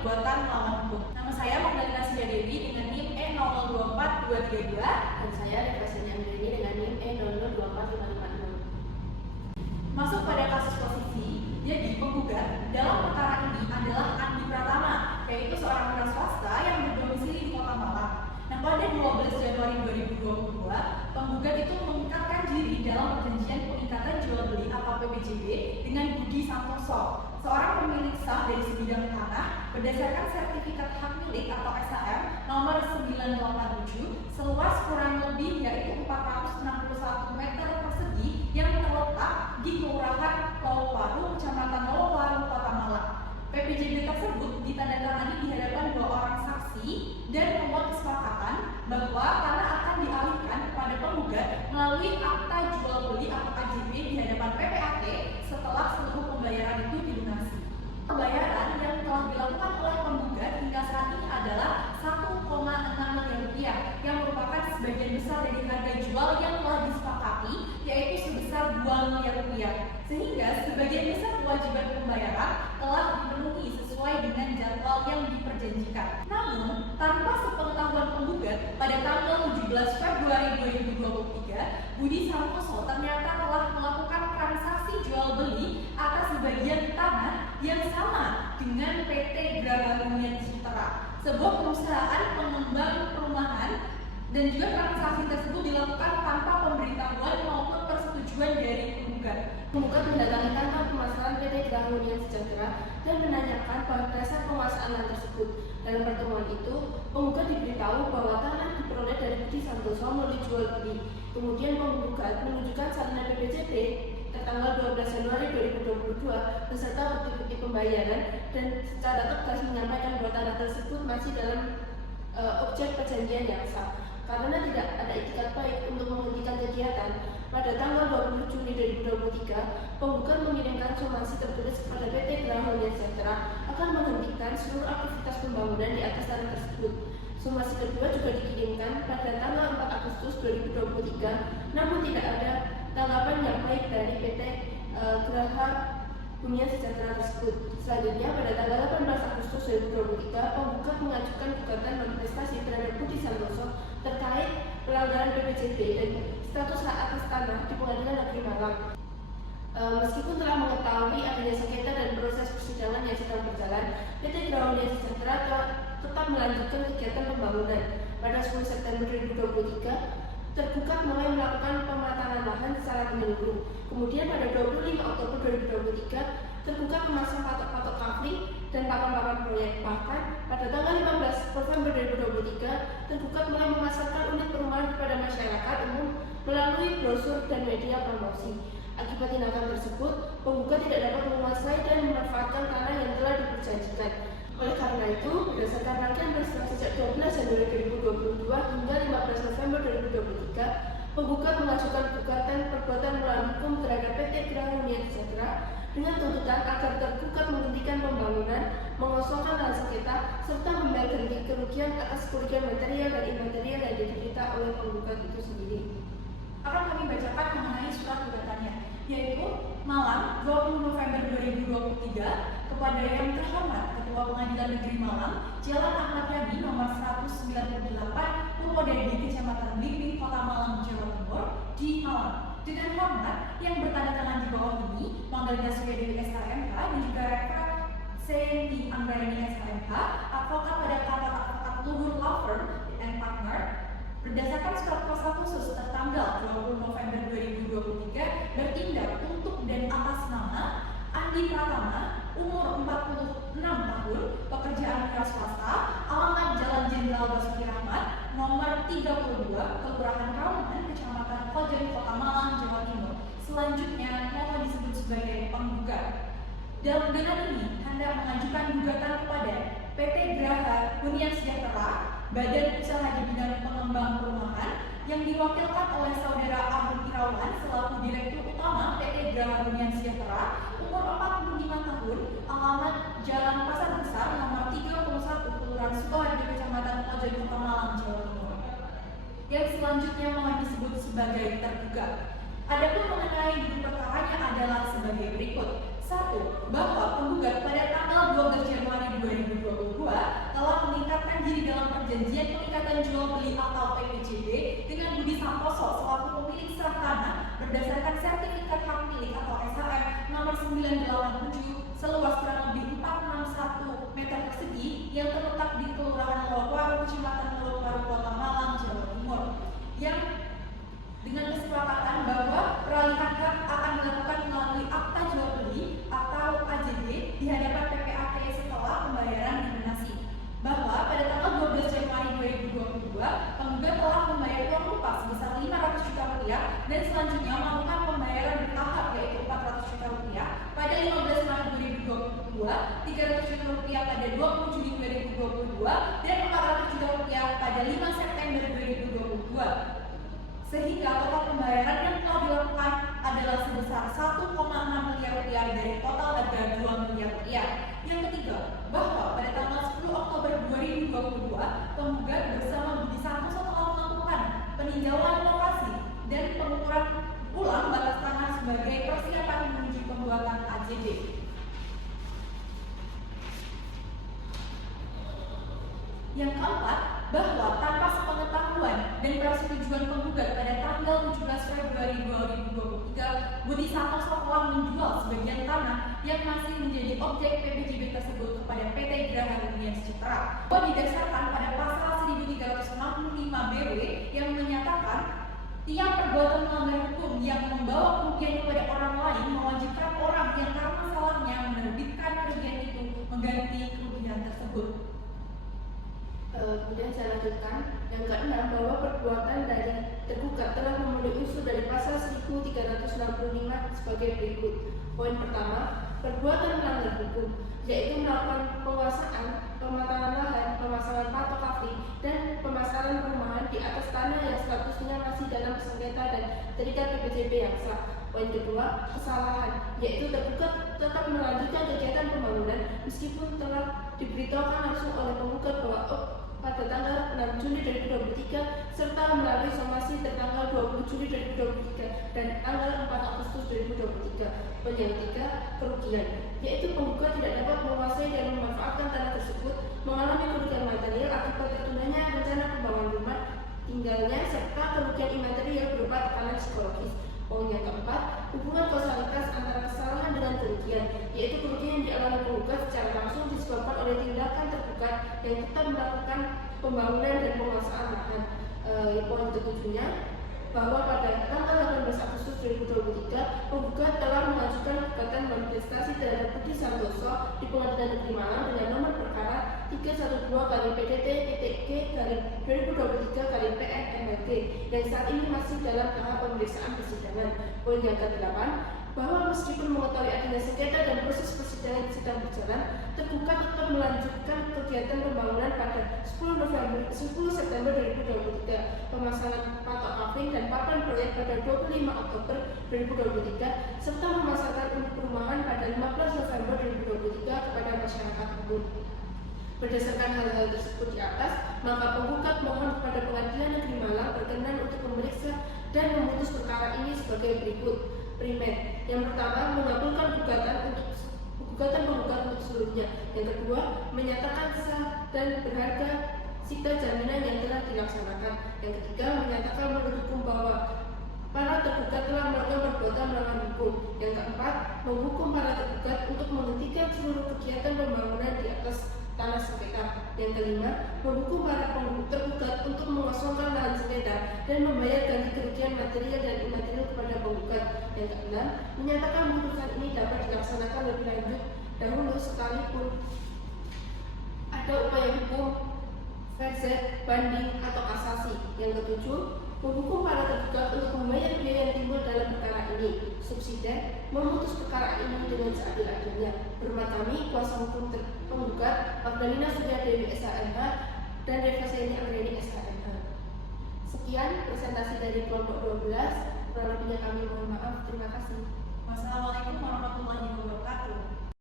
perbuatan melawan hukum. Nama saya Magdalena Sida Dewi dengan NIM E0024232 Dan saya Devasenya Anggreni dengan NIM E0024556. Masuk pada kasus posisi, jadi penggugat dalam perkara ini adalah Andi Pratama, yaitu seorang wira swasta yang berdomisili di Kota Malang. Nah, pada 12 Januari 2022, penggugat itu mengikatkan diri dalam perjanjian pengikatan jual beli atau PPJB dengan Budi Santoso, seorang pemilik sah dari sebidang tanah berdasarkan sertifikat hak milik atau SHM nomor 987 seluas kurang lebih yaitu 461 meter persegi yang terletak di Kelurahan Lowwaru, Kecamatan Lowwaru, Kota Malang. PPJB tersebut ditandatangani di hadapan 2 orang saksi dan membuat kesepakatan bahwa tanah akan dialihkan kepada penggugat melalui akta jual beli atau AJB di hadapan PPAT setelah seluruh pembayaran itu dilunasi. Pembayaran yang telah dilakukan oleh penggugat hingga saat ini adalah 1,6 miliar rupiah yang merupakan sebagian besar dari harga jual yang telah disepakati yaitu sebesar 2 miliar rupiah, sehingga sebagian besar kewajiban pembayaran telah dipenuhi sesuai dengan jadwal yang diperjanjikan. Namun, tanpa sepengetahuan penggugat, pada tanggal 17 Februari 2023, Budi Santoso ternyata telah melakukan transaksi jual beli atas sebagian tanah yang sama dengan PT Graha Hunian Citra, sebuah perusahaan pengembang perumahan, dan juga transaksi tersebut dilakukan tanpa pemberitahuan maupun persetujuan dari penggugat. Penggugat mendatangi kantor pemasaran PT Graha Hunian Sejahtera dan menanyakan pada dasar penguasaan lahan tersebut. Dalam pertemuan itu, penggugat diberitahu bahwa tanah diperoleh dari Budi Santoso melalui jual beli. Kemudian penggugat menunjukkan salinan PPJB tertanggal 12 Januari 2022 beserta bukti-bukti pembayaran dan secara tegas menyampaikan bahwa tanah tersebut masih dalam objek perjanjian yang sah. Karena tidak ada itikat baik untuk menghentikan kegiatan, pada tanggal 20 Juni 2023, penggugat mengirimkan somasi tertulis kepada PT Graha Hunian Sejahtera akan menghentikan seluruh aktivitas pembangunan di atas tanah tersebut. Somasi kedua juga dikirimkan pada tanggal 4 Agustus 2023, namun tidak ada tanggapan yang baik dari PT Graha Hunian Sejahtera tersebut. Selanjutnya, pada tanggal 18 Agustus 2023, penggugat mengajukan gugatan non-prestasi terhadap Budi Santoso terkait pelanggaran PPJB dan status hak atas tanah di Pengadilan Negeri Malang. Meskipun telah mengetahui adanya sengketa dan proses persidangan yang sedang berjalan, PT Graha Hunian Sejahtera tetap melanjutkan kegiatan pembangunan. Pada 10 September 2023, tergugat mulai melakukan pematangan lahan secara menyeluruh. Kemudian pada 25 Oktober 2023, tergugat memasang patok-patok kafling dan papan-papan proyek. Bahkan pada tanggal 15 November 2023, tergugat mulai memasarkan unit perumahan kepada masyarakat umum melalui brosur dan media promosi. Akibat tindakan tersebut, penggugat tidak dapat menguasai dan memanfaatkan tanah yang telah diperjanjikan. Oleh karena itu, berdasarkan rangkaian peristiwa sejak 12 Januari 2022 hingga 15 November 2023, penggugat mengajukan gugatan perbuatan melawan hukum terhadap PT Graha Hunian Sejahtera dengan tuntutan agar tergugat menghentikan pembangunan, mengosongkan lahan sengketa, serta membayar ganti kerugian atas kerugian material dan imaterial yang diderita oleh penggugat itu sendiri. Akan kami bacakan mengenai surat gugatannya, yaitu Malang 20 November 2023 kepada yang terhormat Ketua Pengadilan Negeri Malang, Jalan Ahmad Yani nomor 198, Purwodadi, Kecamatan Blimbing, Kota Malang, Jawa Timur, di Malang. Dengan hormat yang bertanda tangan di bawah ini, Magdalena Sida Dewi SKMH dan juga Reva Senti Anggreni SKMH, advokat pada kantor advokat Luhur Law Firm and Partner, berdasarkan surat kuasa khusus tertanggal 20 November 2023 bertindak untuk dan atas nama Andi Pratama, umur 46 tahun, pekerjaan wira swasta, alamat Jalan Jenderal Basuki Rahmat, nomor 32, Kelurahan Kauman, Kecamatan Kojen, Kota Malang, Jawa Timur. Selanjutnya, mohon disebut sebagai penggugat. Dengan ini, hendak mengajukan gugatan kepada PT Graha Hunian Sejahtera, Badan Usaha di Bidang Pengembang Perumahan, yang diwakilkan oleh Saudara Agung Irawan selaku Direktur Utama PT Graha Hunian Sejahtera, umur 45 tahun, alamat Jalan Pasar Besar, nomor 31, Kelurahan Sukoharjo, Kecamatan Kojen, Kota Malang, Jawa Timur. Yang selanjutnya mohon disebut sebagai tergugat. Adapun mengenai duduk perkaranya adalah sebagai berikut. 1. Bahwa penggugat pada tanggal 12 Januari 2022 telah meningkatkan diri dalam perjanjian pengikatan jual beli atau PPJB dengan Budi Santoso selaku pemilik serah tanah berdasarkan sertifikat hak milik atau SHM nomor 987 seluas kurang lebih 461 meter persegi yang terletak di Kelurahan Lowokwaru, Kecamatan Lowokwaru, Kota Malang, Jawa Timur, yang dengan kesepakatan bahwa peralihan hak akan dilakukan melalui akta jual beli atau AJB di hadapan PPAT setelah pembayaran donasi. Bahwa pada tanggal 12 Januari 2022, penggugat telah membayar uang lupa sebesar 500 juta rupiah dan selanjutnya melakukan pembayaran bertahap yaitu 400 juta rupiah pada 15 Maret 2022, 300 juta rupiah pada 20 Juni 2022, dan 400 juta rupiah pada 5 September 2022. Sehingga total pembayaran yang telah dilakukan adalah sebesar 1,6 miliar rupiah dari total harga 2 miliar rupiah. Yang ketiga, bahwa pada tanggal 10 Oktober 2022, penggugat bersama Budi Santoso telah melakukan peninjauan lokasi dan pengukuran ulang batas tanah sebagai persiapan menuju pembuatan AJB. Yang keempat, bahwa tanpa sepengetahuan dan persetujuan penggugat pada tanggal 17 Februari 2023, Budi Santoso telah menjual sebagian tanah yang masih menjadi objek PPJB tersebut kepada PT Geraha Hunian Sejahtera. Bahwa didasarkan pada pasal 1365 BW yang menyatakan tiap perbuatan melanggar hukum yang membawa kerugian kepada orang lain mewajibkan orang yang karena salahnya menerbitkan kerugian itu mengganti kerugian tersebut. Kemudian saya lanjutkan. Yang keenam, bahwa perbuatan dari tergugat telah memenuhi unsur dari pasal 1365 sebagai berikut. Poin pertama, perbuatan melanggar hukum, yaitu melakukan penguasaan, pematangan lahan, pemasangan patok kafling, dan pemasaran perumahan di atas tanah yang statusnya masih dalam sengketa dan terikat PPJB yang sah. Poin kedua, kesalahan, yaitu tergugat tetap melanjutkan kegiatan pembangunan meskipun telah diberitahukan langsung oleh penggugat bahwa pada tanggal 6 Juni 2023 serta melalui somasi tertanggal 20 Juni 2023 dan tanggal 4 Agustus 2023. Poin yang ketiga, kerugian, yaitu penggugat tidak dapat menguasai dan memanfaatkan tanah tersebut, mengalami kerugian material akibat tertundanya rencana pembangunan rumah tinggalnya serta kerugian imaterial berupa tekanan psikologis. Poin yang keempat, hubungan kausalitas antara kesalahan dengan kerugian, yaitu kerugian yang dialami penggugat secara langsung disebabkan oleh tindakan tergugat yang tetap melakukan pembangunan dan penguasaan lahan. Poin ketujuhnya, bahwa pada tanggal 18 Agustus 2023, penggugat telah mengajukan gugatan manifestasi terhadap Budi Santoso di Pengadilan Negeri Malang dengan nomor perkara 312-PDT-G-2023-PN-MLG yang saat ini masih dalam tahap pemeriksaan persidangan. Poin yang ke-8, bahwa meskipun mengetahui adanya sengketa dan proses persidangan sedang berjalan, tergugat tetap melanjutkan kegiatan pembangunan pada 10 September 2023, pemasangan patok kafling dan papan proyek pada 25 Oktober 2023, serta memasarkan unit perumahan pada 15 November 2023 kepada masyarakat umum. Berdasarkan hal-hal tersebut di atas, maka penggugat mohon kepada Pengadilan Negeri Malang berkenan untuk memeriksa dan memutus perkara ini sebagai berikut. Primer, yang pertama, mengabulkan gugatan penggugat untuk seluruhnya. Yang kedua, menyatakan sah dan berharga sita jaminan yang telah dilaksanakan. Yang ketiga, menyatakan menurut hukum bahwa para tergugat telah melakukan perbuatan melanggar hukum. Yang keempat, menghukum para tergugat untuk menghentikan seluruh kegiatan pembangunan di atas tanah sengketa. Yang kelima, menghukum para tergugat untuk mengosongkan lahan sengketa dan membayar ganti kerugian material dan imaterial kepada penggugat. Yang keenam, menyatakan putusan ini dapat dilaksanakan lebih lanjut dahulu sekalipun ada upaya hukum verset, banding, atau kasasi. Yang ketujuh, menghukum para tergugat untuk membayar biaya yang timbul dalam perkara ini. Subsidiar, memutus perkara ini dengan seadil-adilnya. Hormat kami, kuasa hukum penggugat Magdalena Suryadewi SHMH dan Revaseni Anggreni SHMH. Sekian presentasi dari kelompok 12. Kurang lebihnya kami mohon maaf. Terima kasih. Wassalamualaikum warahmatullahi wabarakatuh.